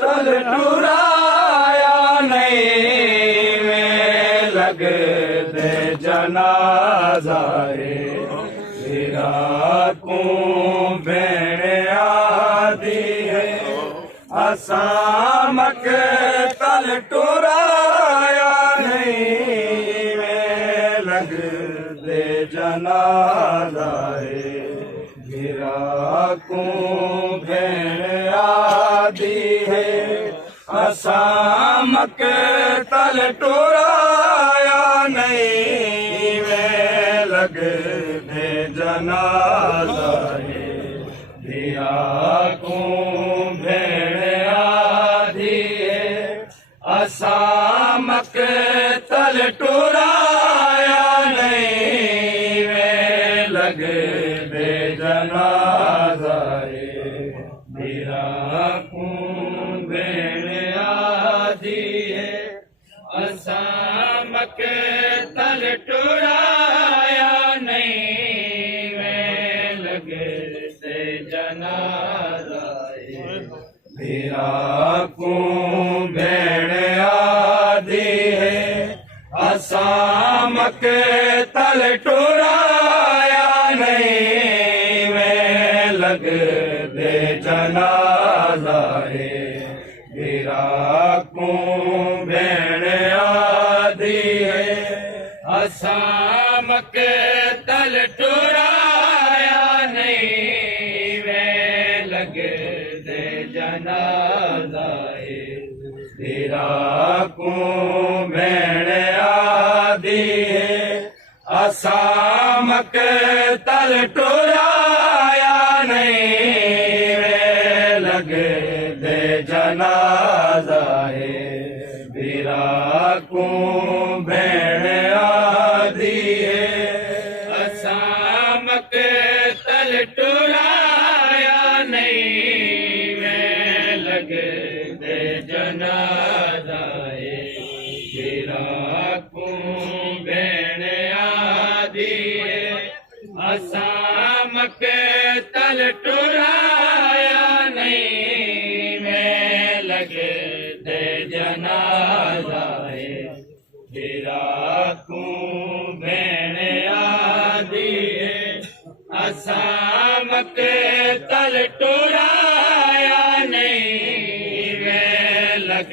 तल टुराया नहीं में लग दे जनाज़ाए को भेण आदि है असामक तल टुराया नहीं में लग दे जनाज़ाए को भेण आदि है असामक तल टुराया नहीं में लग दे जनाज़ाए को भेण आदि है असामक तल टुराया नहीं में लग दे जनाज़ाए को भेण आदि है असामक तल टुराया नहीं में लग दे जनाज़ाए को भेण आदि है असामक तल टुराया नहीं में लग दे जनाज़ाए को भेण आदि है असामक तल टुराया नहीं में लग दे जनाज़ाए को भेण आदि है असामक तल टुराया नहीं में लग दे जनाज़ाए को भेण आदि है असामक तल टुराया नहीं में लग दे जनाज़ाए को भेण आदि है असामक तल टुराया नहीं में लग दे जनाज़ाए को भेण आदि है असामक तल टुराया नहीं में लग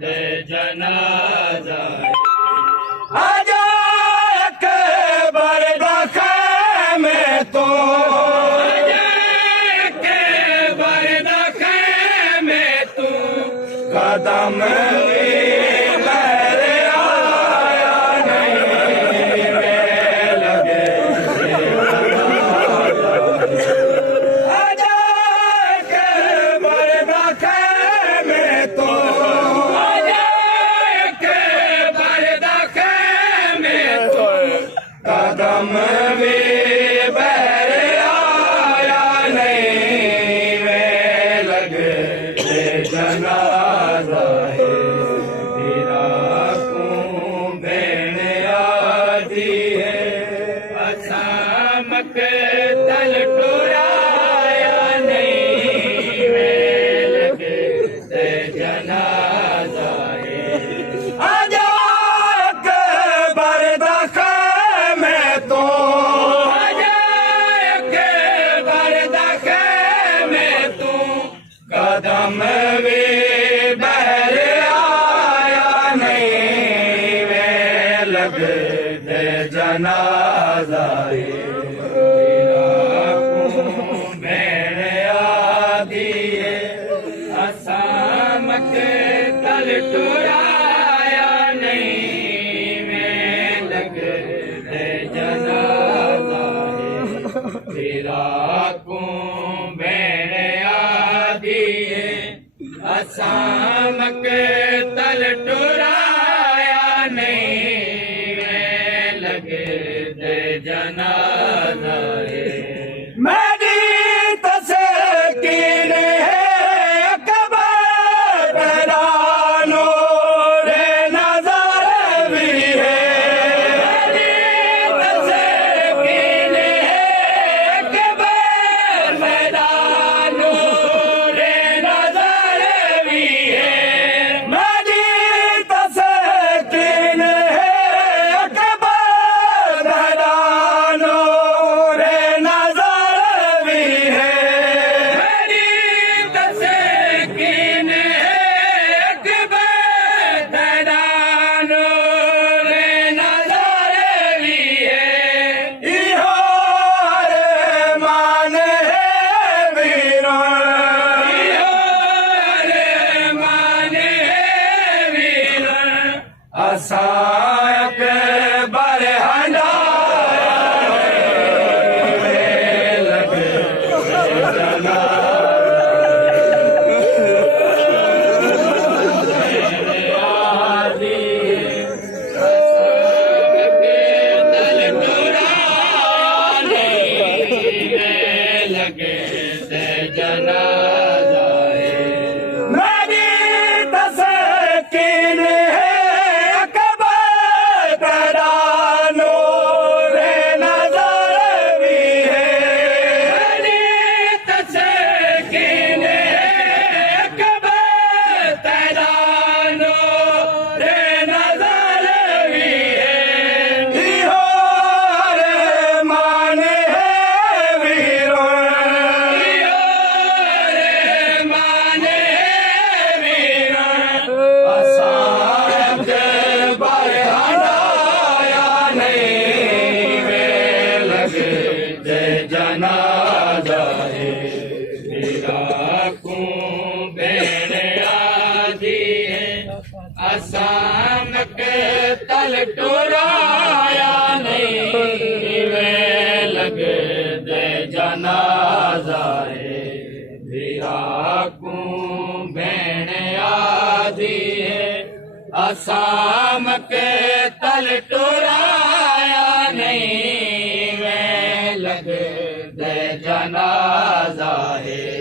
दे जनाज़ाए आजा अकबर दा खैमे तो आजा अकबर दा खैमे तू कदम कदम में बहर आया नहीं में लग दे जनाज़ाए को भेण आदि है असामक तल टुराया नहीं में लग दे जनाज़ाए आजा अकबर दा खैमे तो आजा अकबर दा खैमे तू कदम में बहर आया नहीं में लग दे जनाज़ाए को भेण आदि है असामक तल टुराया नहीं में लग दे जनाज़ाए को भेण आदि है असामक तल टुराया नहीं में लग दे जनाज़ाए मेरी तस्कीन है अकबर रानो रे नज़र भी है मेरी तस्कीन है अकबर रानो जनाजा है वीरा को भेण आदि है असाम के तल टुराया नहीं वे लग दे जनाजा है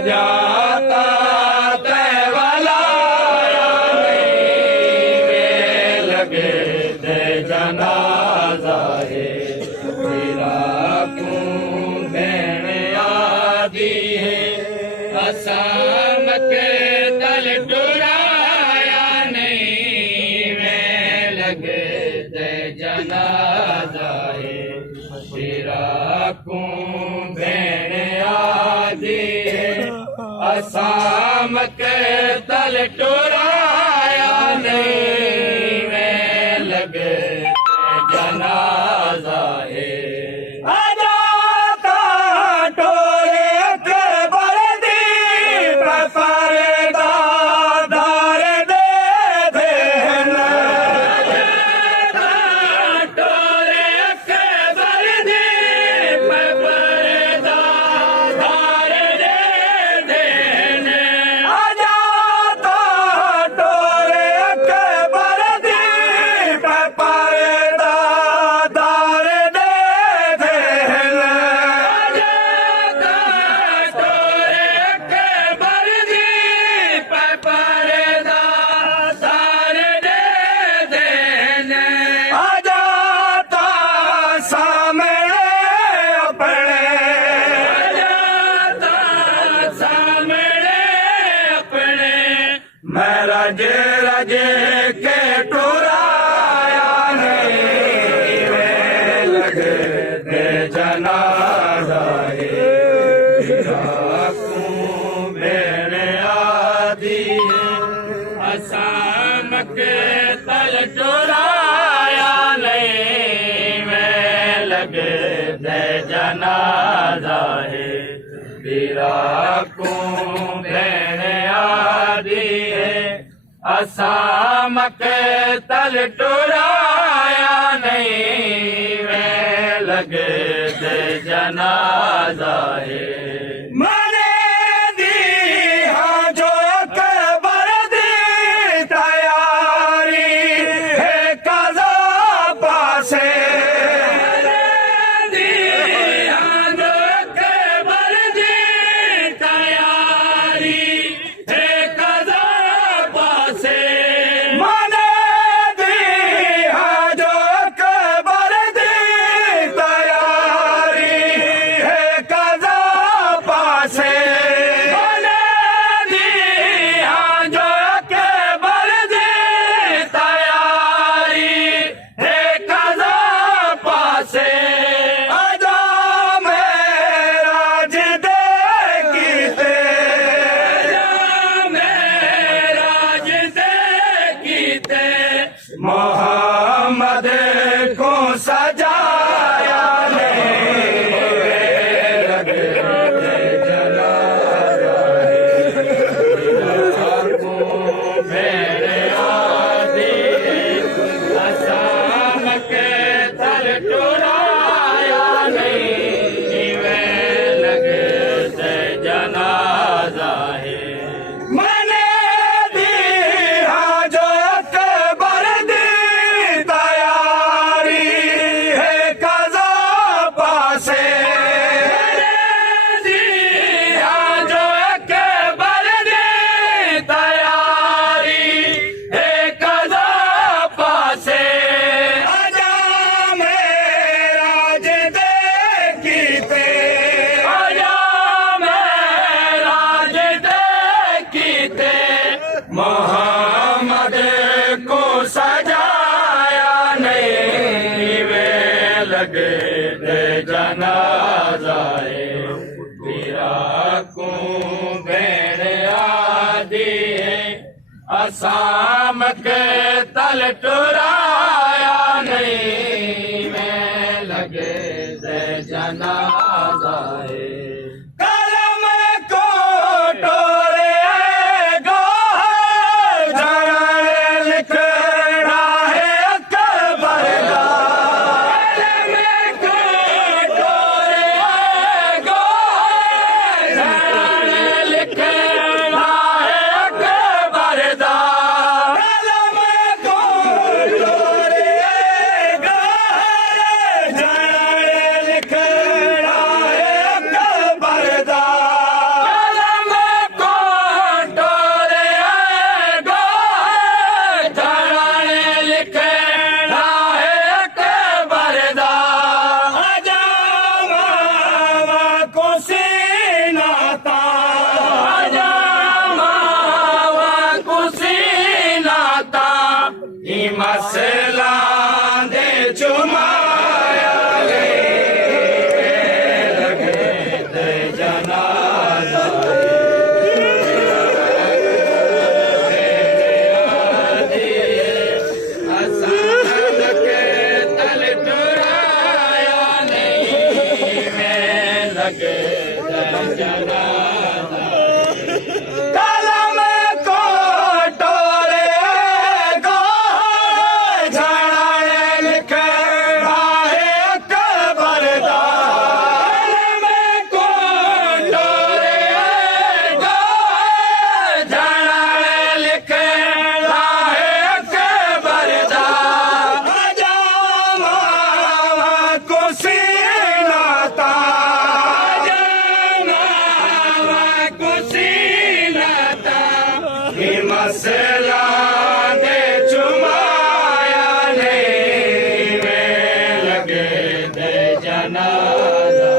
जाता तेवाला लगे दे जनाजा है वीरा को भेण आदि है असाम के तल टुराया नहीं वे लगे दे जनाजा है वीरा को भेण आदि असाम के तल टुराया नहीं में लगे जनाजा है आजाता टोरे के बरदी परदा धार दे देना टोरे के बरदी परदा धार मैं राजे राजे के टुराया नहीं वे लगे दे जनाजा है वीरा को भेण आदि असाम के तल टुराया नहीं वे लगे दे जनाजा है वीरा को भेण आदि असाम के तल टुराया नहीं वे लगे दे जनाजा है मने दी हाँ जो अकबर दी तैयारी है कज़ा पासे मोहम्मद को सजाया लगे जनाजा को भेण आदि असाम के तल टुराया नहीं वे लगे जनाजा है मोहम्मद को सजाया नहीं वे लगे जनाज़ाए पीरा को भेण आदि असां मके तल टुराया नहीं में लगे दे जनाज़ाए कलम को टोरे गो झरण लिखड़ा है अकबर दा कलम को टोरे गो झरण लिखड़ा है अकबर दा कलम को टोरे गो झरण लिखड़ा है अकबर दा कलम को टोरे गो झरण लिखड़ा है अकबर दा अजामा को सीनाता अजामा को सीनाता ई मसला दे चुमाया लगे दे जनाज़ा असान के तल टुराया नहीं में लगे दे जनाज़ा कलम को टोरे गो झरण लिखड़ा है अकबर दा कलम को टोरे गो झरण लिखड़ा है अकबर दा अजामा को सीनाता अजामा को सीनाता ही मसला दे चुमाया नहीं में लगे दे जनाज़ा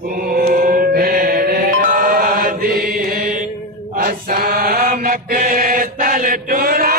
को भेण आदि असां मके तल टुरा